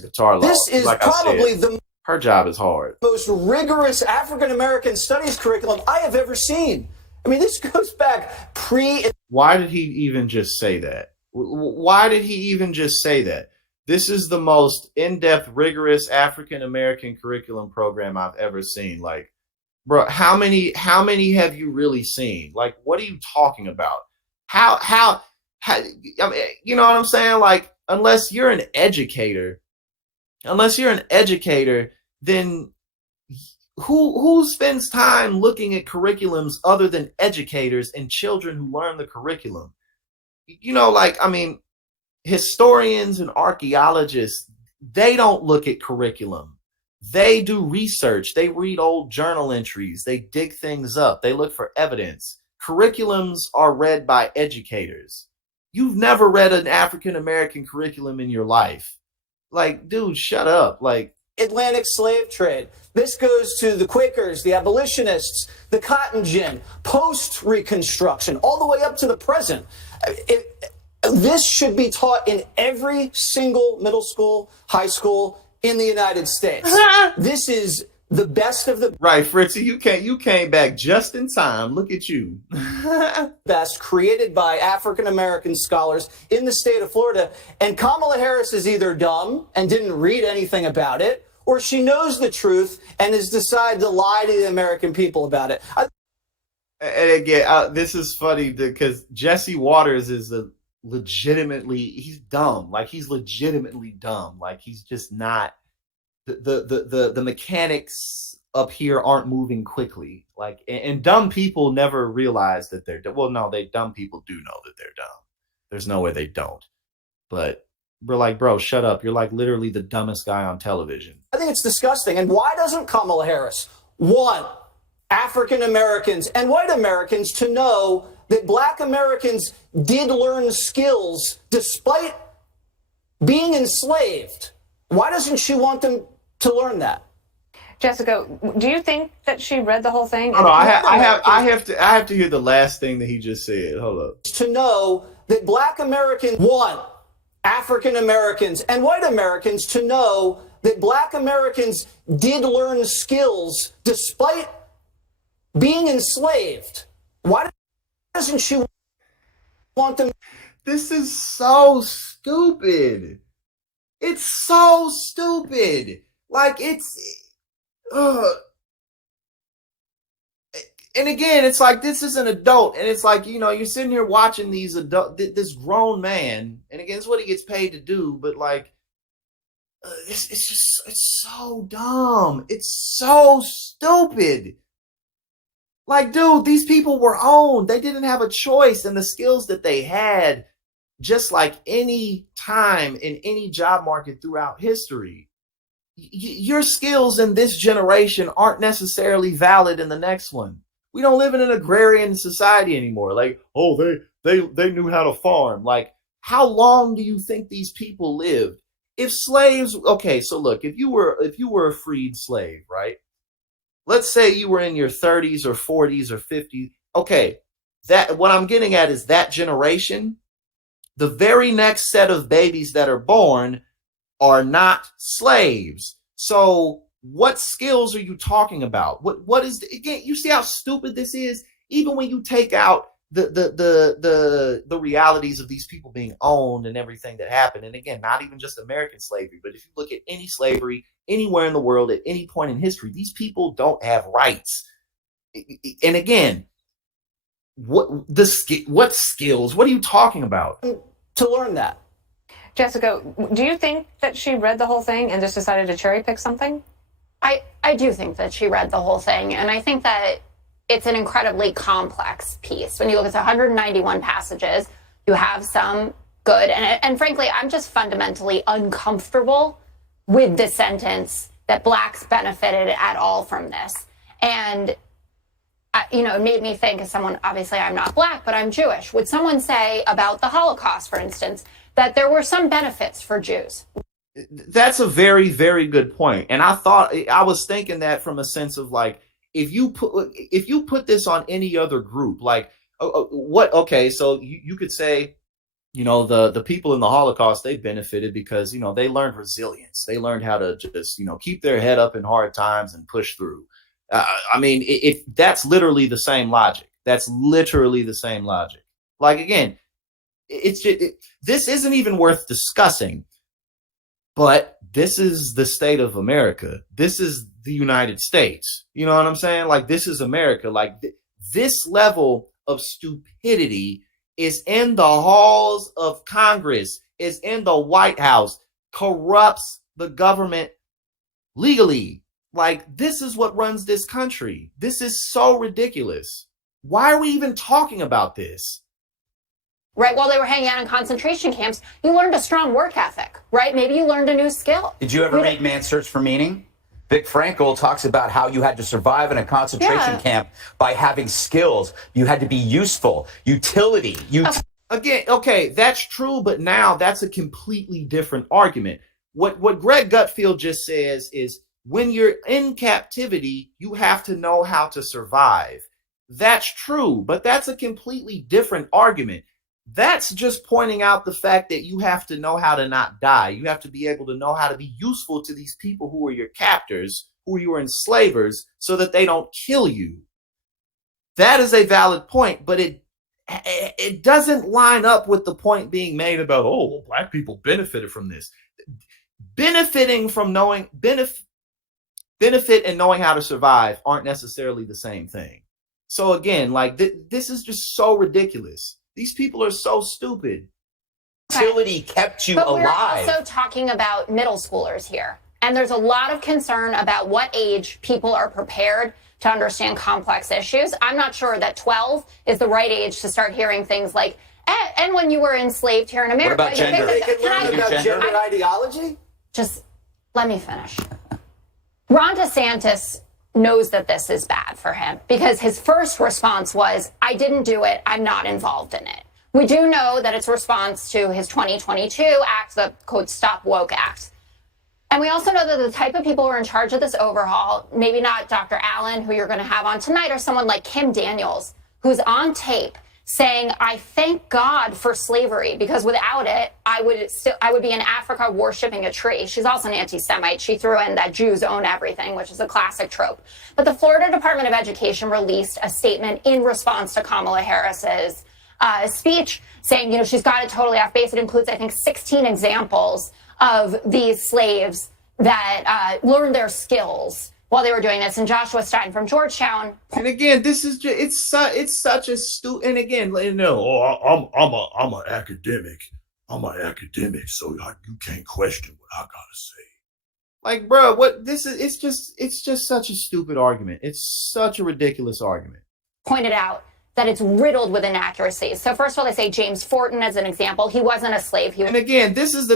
Guitar law. This is Like probably I said, the her job is hard. most rigorous African American studies curriculum I have ever seen. I mean, this goes back pre. Why did he even just say that? Why did he even just say that? This is the most in-depth, rigorous African American curriculum program I've ever seen. Like, bro, how many have you really seen? Like, what are you talking about? How I mean, you know what I'm saying? Like, unless you're an educator, then who spends time looking at curriculums other than educators and children who learn the curriculum? You know, like, I mean, historians and archaeologists, they don't look at curriculum. They do research. They read old journal entries. They dig things up. They look for evidence. Curriculums are read by educators. You've never read an African American curriculum in your life. Like, dude, shut up. Like, Atlantic slave trade. This goes to the Quakers, the abolitionists, the cotton gin, post-Reconstruction, all the way up to the present. This should be taught in every single middle school, high school in the United States. This is the best of the right, Fritzy, you came back just in time. Look at you. best, created by African American scholars in the state of Florida. And Kamala Harris is either dumb and didn't read anything about it, or she knows the truth and has decided to lie to the American people about it. And again, this is funny because Jesse Waters is he's dumb. Like, he's legitimately dumb. Like, he's just not. The mechanics up here aren't moving quickly. Like, and dumb people never realize that they're dumb. Well, no, dumb people do know that they're dumb. There's no way they don't. But we're like, bro, shut up. You're like literally the dumbest guy on television. I think it's disgusting. And why doesn't Kamala Harris want African Americans and white Americans to know that black Americans did learn skills despite being enslaved? Why doesn't she want them to learn that? Jessica, do you think that she read the whole thing? Oh, no, I have to hear the last thing that he just said. Hold up. To know that black Americans want African Americans and white Americans to know that black Americans did learn skills despite being enslaved. Why doesn't she want them? This is so stupid. It's so stupid. Like, and again, it's like, this is an adult, and it's like, you know, you're sitting here watching this grown man, and again, it's what he gets paid to do, but like, it's so dumb. It's so stupid. Like, dude, these people were owned. They didn't have a choice, and the skills that they had, just like any time in any job market throughout history, your skills in this generation aren't necessarily valid in the next one. We don't live in an agrarian society anymore. Like, oh, they knew how to farm. Like, how long do you think these people lived? If slaves, okay, so look, if you were a freed slave, right? Let's say you were in your 30s or 40s or 50s. Okay, that what I'm getting at is that generation, the very next set of babies that are born are not slaves. So what skills are you talking about? What is again, you see how stupid this is? Even when you take out the realities of these people being owned and everything that happened, and again, not even just American slavery, but if you look at any slavery anywhere in the world at any point in history, these people don't have rights. And again, what skills? What are you talking about? To learn that. Jessica, do you think that she read the whole thing and just decided to cherry pick something? I do think that she read the whole thing, and I think that it's an incredibly complex piece. When you look at the 191 passages, you have some good, and frankly, I'm just fundamentally uncomfortable with the sentence that blacks benefited at all from this. And it made me think, as someone, obviously I'm not black, but I'm Jewish. Would someone say about the Holocaust, for instance, that there were some benefits for Jews? That's a very, very good point. And I was thinking that from a sense of like, if you put this on any other group, like okay, so you could say the people in the Holocaust, they benefited because, they learned resilience. They learned how to just, keep their head up in hard times and push through. I mean, if that's literally the same logic. That's literally the same logic. Like, again, this isn't even worth discussing, but this is the state of America. This is the United States. You know what I'm saying? Like, this is America. Like, this level of stupidity is in the halls of Congress, is in the White House, corrupts the government legally. Like, this is what runs this country. This is so ridiculous. Why are we even talking about this? Right, while they were hanging out in concentration camps, you learned a strong work ethic, right? Maybe you learned a new skill. Did you ever read Man's Search for Meaning? Vic Frankl talks about how you had to survive in a concentration camp by having skills. You had to be useful, utility. Again, okay, that's true, but now that's a completely different argument. What Greg Gutfeld just says is, when you're in captivity, you have to know how to survive. That's true, but that's a completely different argument. That's just pointing out the fact that you have to know how to not die. You have to be able to know how to be useful to these people who are your captors, who are your enslavers, so that they don't kill you. That is a valid point, but it doesn't line up with the point being made about, black people benefited from this. Benefiting from benefit and knowing how to survive aren't necessarily the same thing. So again, like, this is just so ridiculous. These people are so stupid. Utility kept you but alive. We're also talking about middle schoolers here. And there's a lot of concern about what age people are prepared to understand complex issues. I'm not sure that 12 is the right age to start hearing things like, and when you were enslaved here in America. What about gender? They can learn about gender ideology? Just let me finish. Ron DeSantis knows that this is bad for him because his first response was, I didn't do it. I'm not involved in it. We do know that it's a response to his 2022 act, the quote, Stop Woke Act. And we also know that the type of people who are in charge of this overhaul, maybe not Dr. Allen, who you're going to have on tonight, or someone like Kim Daniels, who's on tape saying, I thank God for slavery because without it, I would be in Africa worshiping a tree. She's also an anti-Semite. She threw in that Jews own everything, which is a classic trope. But the Florida Department of Education released a statement in response to Kamala Harris's speech saying, she's got it totally off base. It includes, I think, 16 examples of these slaves that learned their skills while they were doing this. And Joshua Stein from Georgetown. And again, this is just, it's such a and again, I'm an academic. I'm an academic, so you can't question what I gotta say. Like, bro, it's just such a stupid argument. It's such a ridiculous argument. Pointed out that it's riddled with inaccuracies. So first of all, they say James Fortin as an example. He wasn't a slave. And again, this is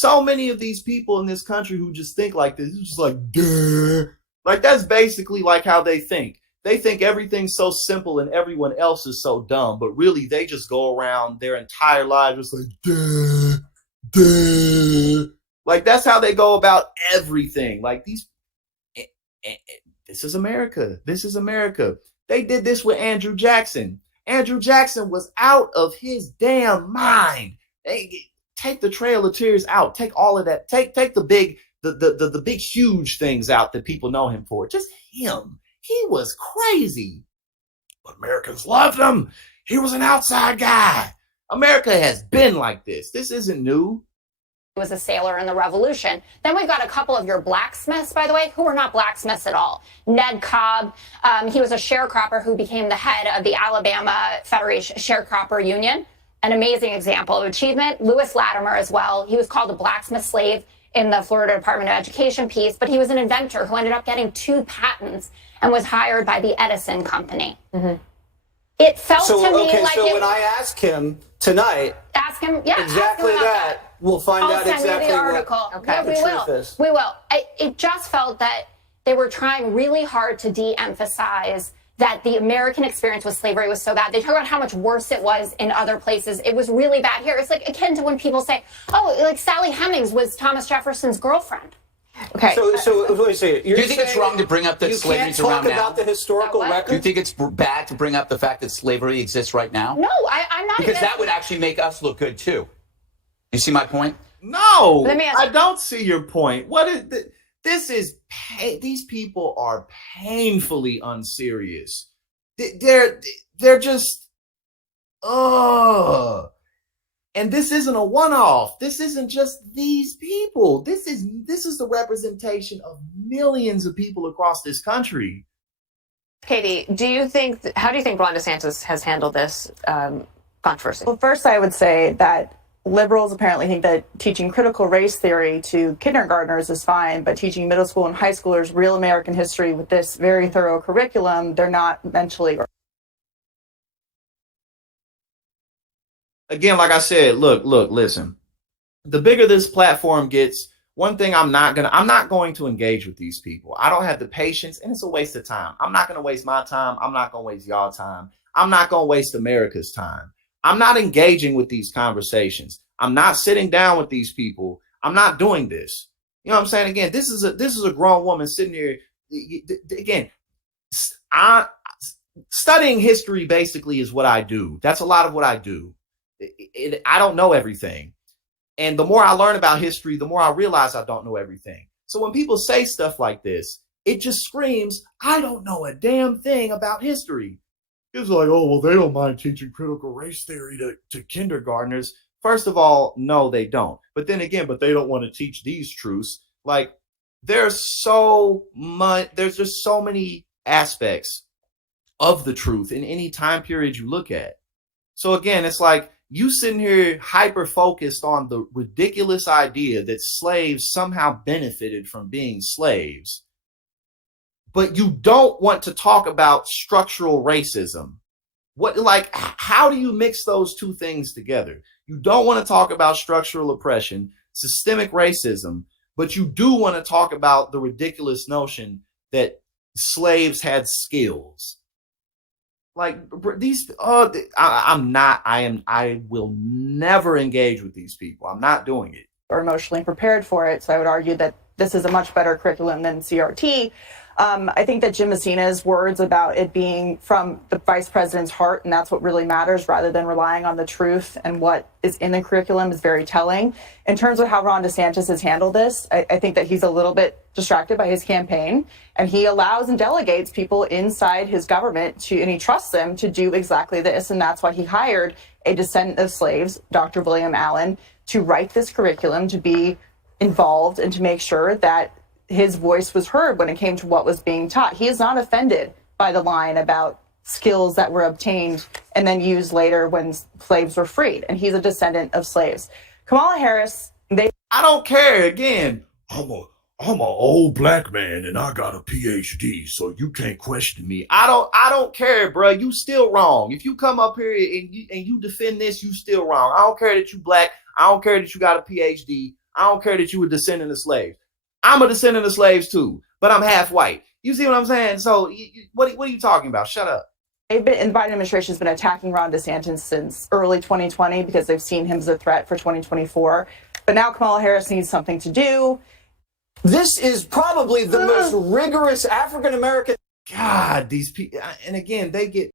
so many of these people in this country who just think like this. It's just like, duh. Like, that's basically like how they think. They think everything's so simple and everyone else is so dumb, but really they just go around their entire lives just like, duh, duh. Like, that's how they go about everything. Like, this is America. This is America. They did this with Andrew Jackson. Andrew Jackson was out of his damn mind. Take the Trail of Tears out. Take all of that. Take the big huge things out that people know him for. Just him. He was crazy. But Americans loved him. He was an outside guy. America has been like this. This isn't new. Was a sailor in the Revolution. Then we've got a couple of your blacksmiths, by the way, who were not blacksmiths at all. Ned Cobb, he was a sharecropper who became the head of the Alabama Federation Sharecropper Union. An amazing example of achievement. Lewis Latimer as well. He was called a blacksmith slave in the Florida Department of Education piece, but he was an inventor who ended up getting 2 patents and was hired by the Edison Company. Mm-hmm. It felt to me like when I ask him tonight, ask him exactly that. We'll find out exactly send you the article. what the truth is. We will. It just felt that they were trying really hard to de-emphasize that the American experience with slavery was so bad. They talk about how much worse it was in other places. It was really bad here. It's like akin to when people say, like Sally Hemings was Thomas Jefferson's girlfriend. Okay. So wait a second. Do you think it's wrong to bring up that you slavery's can't around talk now? about the historical What? Do you record? think it's bad to bring up the fact that slavery exists right now? No, I'm not Because even. that would actually make us look good too. You see my point? No, Let me ask I you- don't see your point. What is this? These people are painfully unserious. They're just and this isn't a one-off. This isn't just these people. This is the representation of millions of people across this country. Katie, how do you think Ron DeSantis has handled this controversy? Well, first, I would say that liberals apparently think that teaching critical race theory to kindergartners is fine, but teaching middle school and high schoolers real American history with this very thorough curriculum, they're not mentally. Again, like I said, look, listen. The bigger this platform gets, one thing I'm not going to engage with these people. I don't have the patience, and it's a waste of time. I'm not going to waste my time. I'm not going to waste y'all time. I'm not going to waste America's time. I'm not engaging with these conversations. I'm not sitting down with these people. I'm not doing this. You know what I'm saying? Again, this is a grown woman sitting here. Again, studying history basically is what I do. That's a lot of what I do. I don't know everything. And the more I learn about history, the more I realize I don't know everything. So when people say stuff like this, it just screams, I don't know a damn thing about history. It's like, oh, well, they don't mind teaching critical race theory to kindergartners. First of all, no, they don't. But then again, they don't want to teach these truths. Like, there's just so many aspects of the truth in any time period you look at. So again, it's like you sitting here hyper focused on the ridiculous idea that slaves somehow benefited from being slaves, but you don't want to talk about structural racism. How do you mix those two things together? You don't want to talk about structural oppression, systemic racism, but you do want to talk about the ridiculous notion that slaves had skills. Like these, I will never engage with these people. I'm not doing it. Or emotionally prepared for it. So I would argue that this is a much better curriculum than CRT. I think that Jim Messina's words about it being from the vice president's heart, and that's what really matters, rather than relying on the truth and what is in the curriculum, is very telling. In terms of how Ron DeSantis has handled this, I think that he's a little bit distracted by his campaign, and he allows and delegates people inside his government and he trusts them to do exactly this. And that's why he hired a descendant of slaves, Dr. William Allen, to write this curriculum, to be involved and to make sure that his voice was heard when it came to what was being taught. He is not offended by the line about skills that were obtained and then used later when slaves were freed. And he's a descendant of slaves. Kamala Harris, I don't care. Again, I'm an old black man and I got a PhD, so you can't question me. I don't care, bro. You still wrong. If you come up here and you defend this, you still wrong. I don't care that you black. I don't care that you got a PhD. I don't care that you were descendant of slaves. I'm a descendant of slaves too, but I'm half white. You see what I'm saying? So what are you talking about? Shut up. the Biden administration has been attacking Ron DeSantis since early 2020 because they've seen him as a threat for 2024. But now Kamala Harris needs something to do. This is probably the most rigorous African-American. God, these people, and again, they get